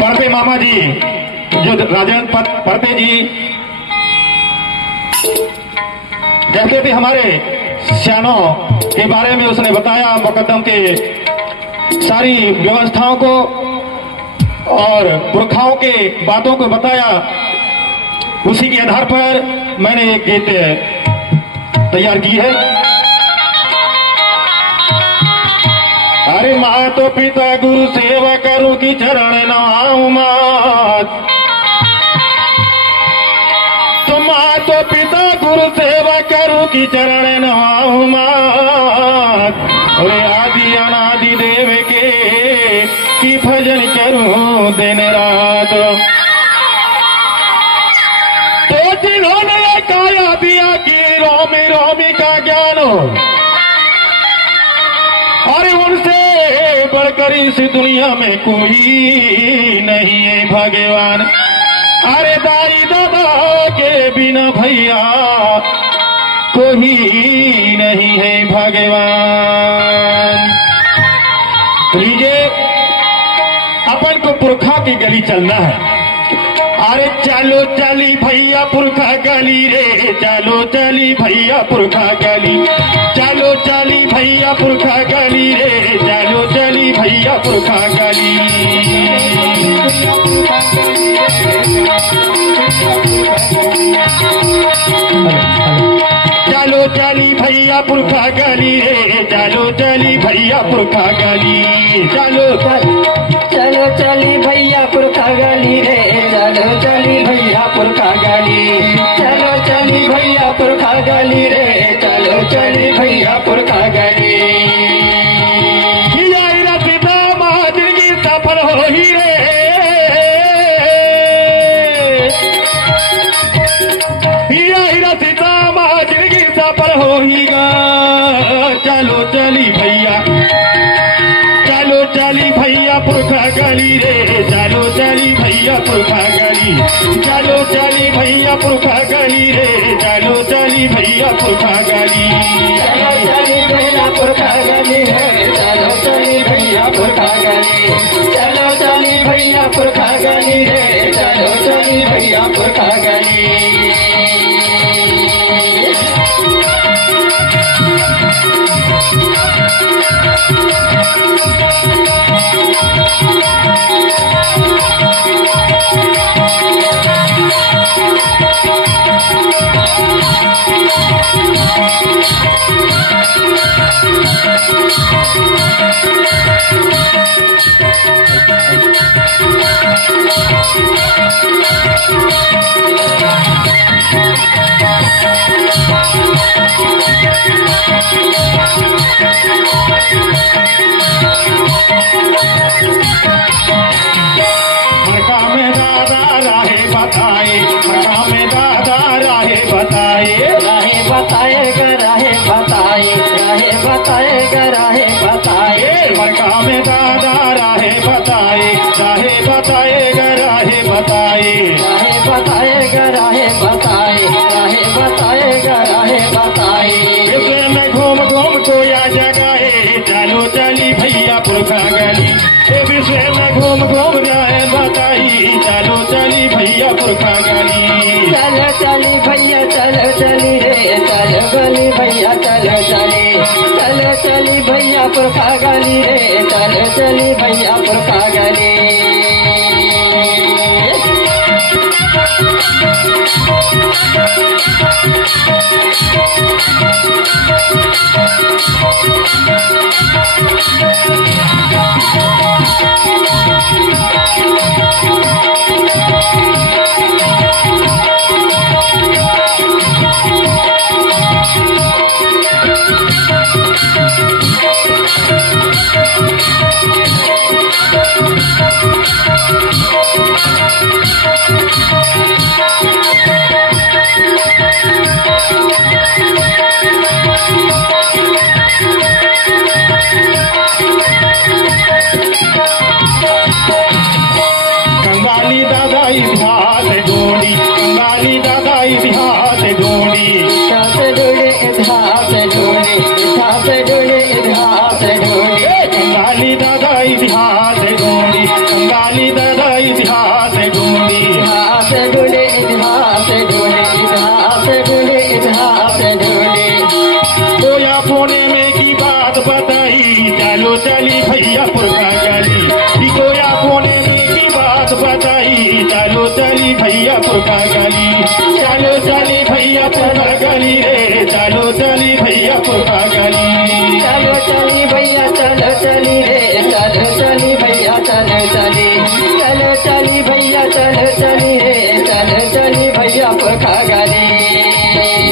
परते मामा जी, जो राजेंद्र परते जी कहते थे हमारे सियानों के बारे में, उसने बताया मुकद्दम के सारी व्यवस्थाओं को और पुरखाओं के बातों को बताया। उसी के आधार पर मैंने एक गीत तैयार की है। अरे माँ तो पिता गुरु सेवा करूं की चरण नवाऊं मात, तो माँ तो पिता गुरु सेवा करूं की चरण नवाऊं मात। अरे आदि अनादि देव के की भजन करूं दिन रात। तो जिन्होंने काया दिया कि रोमी रोमी का ज्ञान, अरे उनसे बढ़कर इस दुनिया में कोई नहीं है भगवान। अरे दाई दादा के बिना भैया कोई नहीं है भगवान। लीजिए, अपन को पुरखा की गली चलना है। अरे चलो चली भैया पुरखा गली रे, चलो चली भैया पुरखा गली, चलो चली भैया पुरखा गली रे, चलो चली भैया पुरखा गली। चलो चली भैया पुरखा गली रे, चलो चली भैया पुरखा गली, चलो चलो चली भैया पुरखा गली रे, चलो चली भैया पुरखा गली, चलो चली भैया पुरखा गली रे, चलो चली भैया पुरखा गली। जिंदगी सफल हो ही रे, सीता माँ जिंदगी सफल हो ही गा। चलो चली भैया, चलो चली भैया पुरखा गली रे, चलो चली भैया पुरखा गली, चलो चली भैया पुरखा गली रे, चलो चली भैया पुरखा गली। चलो चली भैया पुरखा गली रे, चलो चली भैया पुरखा गली, चलो चली भैया पुरखा गली रे, चलो चली भैया पुरखा गली। मरका में दादा राहे बताए, मरका में दादा राहे बताए, राहे बताएगा राहे बताए, राहे बताएगा राहे बताए। मरका में दादा राहे बताए, राहे बताएगा राहे बताए, राहे बताएगा राहे बताए, राहे बताएगा राहे बताए। विश्व में घूम घूम को या जगाए, चलो चली भैया पुरखा गली, विश्व में घूम घूम जाए बताई, चलो चली भैया पुरखा गली। चलो चली भैया चलो चली रे, चलो गली भैया चलो चली, चलो चली भैया पुरखा गली रे, चलो चली भैया पुरखा गली। चली भैया पुरखा गली रे चलो चली भैया पुरखा गली चलो चली भैया चलो चली रे चलो चली भैया चलो चली चलो चली भैया चलो चली रे चलो चली भैया पुरखा गली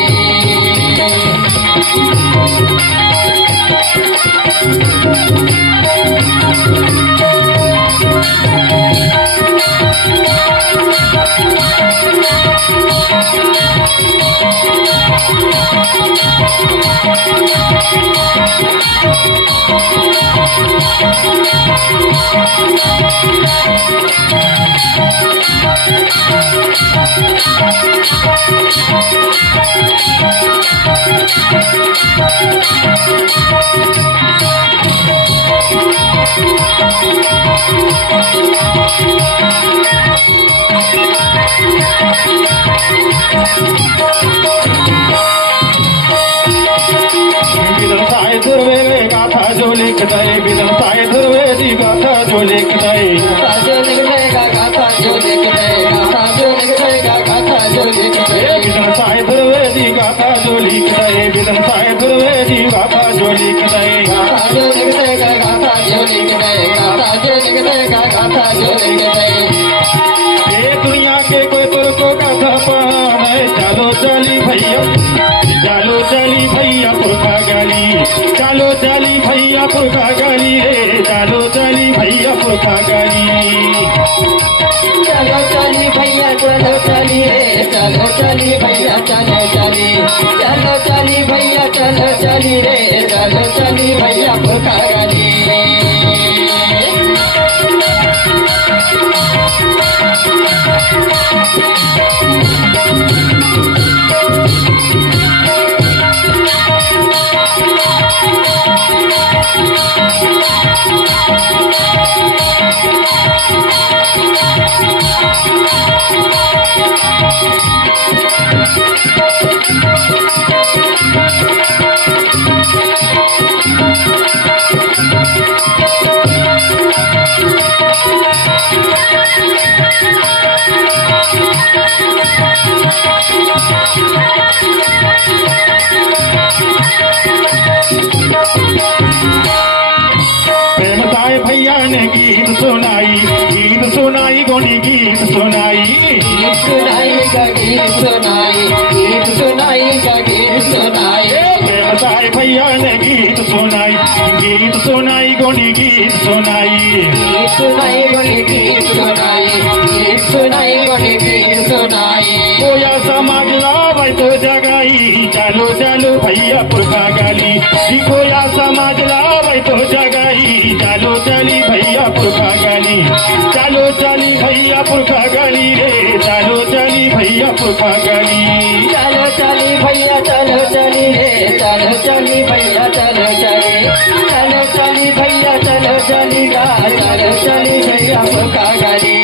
विदर्भाय दुर्वे में गाथा जो लिख दे विदर्भाय दुर्वे जी गाथा जो लिख दे जो लिख देगा गाथा जो लिख देगा गाथा जो लिख देगा गाथा जो लिख देगा विदर्भाय दुर्वे जी गाथा जो लिख दे विदर्भाय दुर्वे जी गाथा जो लिख दे गाथा जो लिख देगा गाथा जो लिख देगा गाथा जो लिख देगा गाथा जो लिख देगा ये दुनिया के कोई तुरको गाथा पान है चलो चली भैया चलो चली भैया पुरखा गली चलो चली भैया पुरखा गली रे चलो चली भैया पुरखा गली चलो चली भैया चलो चली रे चलो चली भैया चलो चली चलो चली भैया चलो चली रे चलो चली भैया पुरखा गली प्रेमताय भैया ने गीत सुनाई गोनी गीत सुनाई गीत सुनाई का गीत सुनाई गीत सुनाई का गीत सुनाई प्रेमताय भैया ने गीत सुनाई गोनी गीत सुनाई गीत सुनाई गोनी गीत सुनाई गीत सुनाई गोनी गीत सुनाई कोया समाज लावाई तो जगाई चलो चलो भैया पुरखा गली कोया समाज लावाई तो जगाई चलो चली भैया पुरखा गली चलो चली भैया पुरखा गली रे चलो चली भैया पुरखा गली चलो चली भैया चलो चली रे चलो चली भैया चलो चली चलो चली भैया चलो चली गा चलो चली भैया पुरखा गली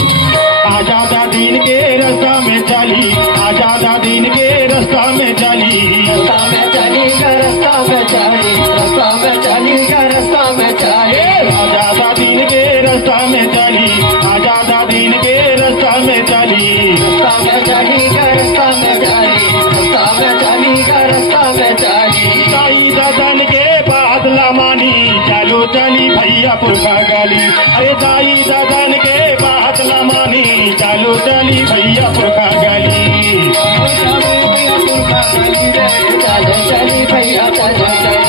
आजादा दीन के रास्ता में चली आजादा दीन के रास्ता में चली रास्ता में चली का रास्ता में चली रास्ता में चली का रास्ता में चली आजादा दीन के रास्ता में चली आजादा दीन के रास्ता में चली रास्ता में चली का रास्ता में चली रास्ता में चली का रास्ता में चली साई दादन के बादला मानी चलो चली भैया पुरखा गली अरे साई दादन के बादला मानी चलो चली भैया पुरखा गली चलो चली भैया चलो चली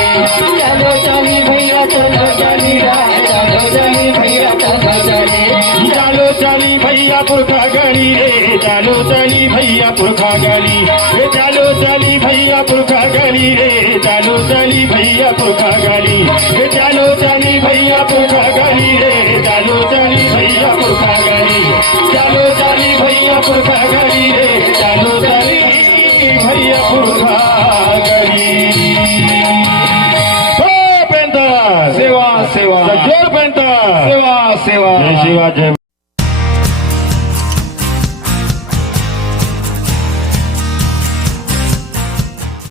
चलो चली भैया चलो चली चलो चली भैया चलो चली पुरखा गली रे चालो चली भैया पुरखा गली रे चालो चली भैया पुरखा गली रे चालो चली भैया पुरखा गली रे चालो चली भैया पुरखा गली रे